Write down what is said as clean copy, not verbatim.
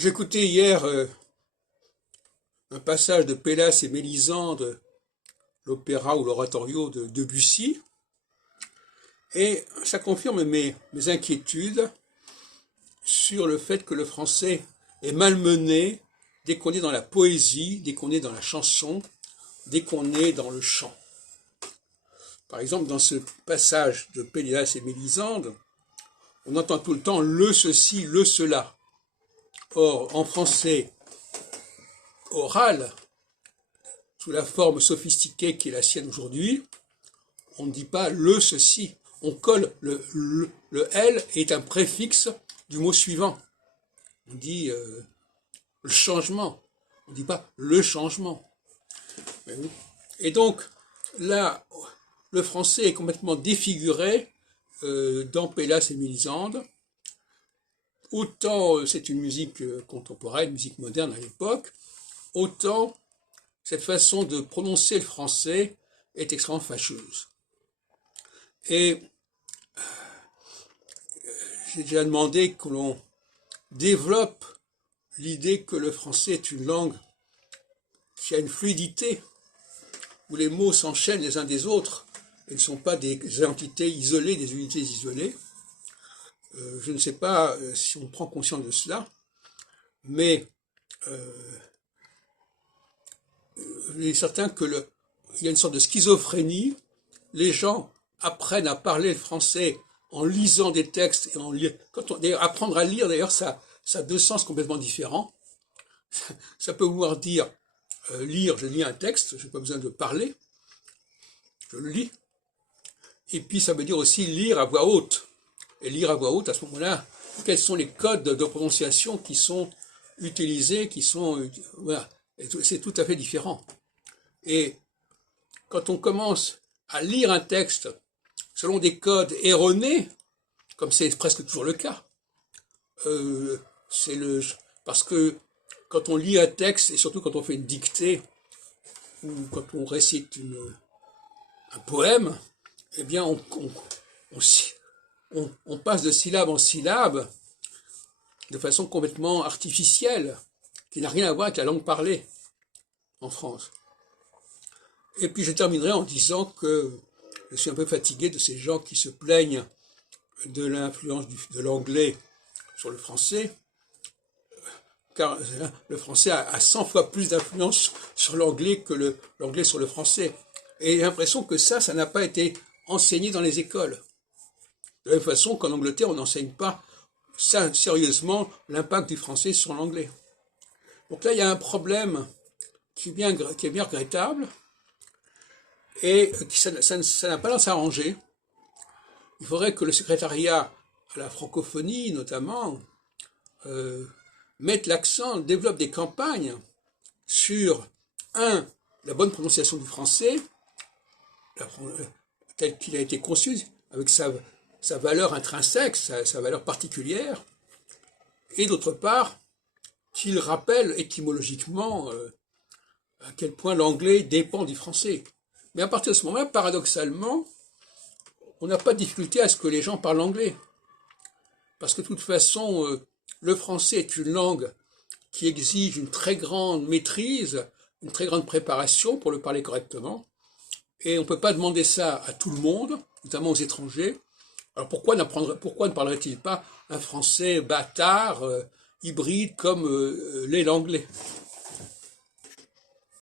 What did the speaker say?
J'écoutais hier un passage de Pélas et Mélisande, l'opéra ou l'oratorio de Debussy, et ça confirme mes inquiétudes sur le fait que le français est malmené dès qu'on est dans la poésie, dès qu'on est dans la chanson, dès qu'on est dans le chant. Par exemple, dans ce passage de Pélas et Mélisande, on entend tout le temps le ceci, le cela. Or, en français oral, sous la forme sophistiquée qui est la sienne aujourd'hui, on ne dit pas le ceci. On colle le L est un préfixe du mot suivant. On dit le changement. On ne dit pas le changement. Et donc, là, le français est complètement défiguré dans Pélas et Mélisande. Autant c'est une musique contemporaine, musique moderne à l'époque, autant cette façon de prononcer le français est extrêmement fâcheuse. Et j'ai déjà demandé que l'on développe l'idée que le français est une langue qui a une fluidité, où les mots s'enchaînent les uns des autres et ne sont pas des entités isolées, des unités isolées. Je ne sais pas si on prend conscience de cela, mais il est certain qu'il y a une sorte de schizophrénie. Les gens apprennent à parler le français en lisant des textes et en lire. Apprendre à lire, d'ailleurs, ça a deux sens complètement différents. Ça peut vouloir dire lire, je lis un texte, je n'ai pas besoin de parler, je le lis. Et puis ça veut dire aussi lire à voix haute. Et lire à voix haute, à ce moment-là, quels sont les codes de prononciation qui sont utilisés, voilà, c'est tout à fait différent. Et quand on commence à lire un texte selon des codes erronés, comme c'est presque toujours le cas, parce que quand on lit un texte, et surtout quand on fait une dictée, ou quand on récite un poème, eh bien on passe de syllabe en syllabe de façon complètement artificielle, qui n'a rien à voir avec la langue parlée en France. Et puis je terminerai en disant que je suis un peu fatigué de ces gens qui se plaignent de l'influence de l'anglais sur le français, car le français a 100 fois plus d'influence sur l'anglais que l'anglais sur le français. Et j'ai l'impression que ça n'a pas été enseigné dans les écoles. De la même façon qu'en Angleterre, on n'enseigne pas sérieusement l'impact du français sur l'anglais. Donc là, il y a un problème qui est bien regrettable et ça n'a pas l'air de s'arranger. Il faudrait que le secrétariat à la francophonie, notamment, mette l'accent, développe des campagnes sur, la bonne prononciation du français, tel qu'il a été conçu, avec sa valeur intrinsèque, sa valeur particulière, et d'autre part, qu'il rappelle étymologiquement à quel point l'anglais dépend du français. Mais à partir de ce moment-là, paradoxalement, on n'a pas de difficulté à ce que les gens parlent anglais. Parce que de toute façon, le français est une langue qui exige une très grande maîtrise, une très grande préparation pour le parler correctement. Et on ne peut pas demander ça à tout le monde, notamment aux étrangers. Alors pourquoi ne parlerait-il pas un français bâtard, hybride, comme l'est l'anglais ?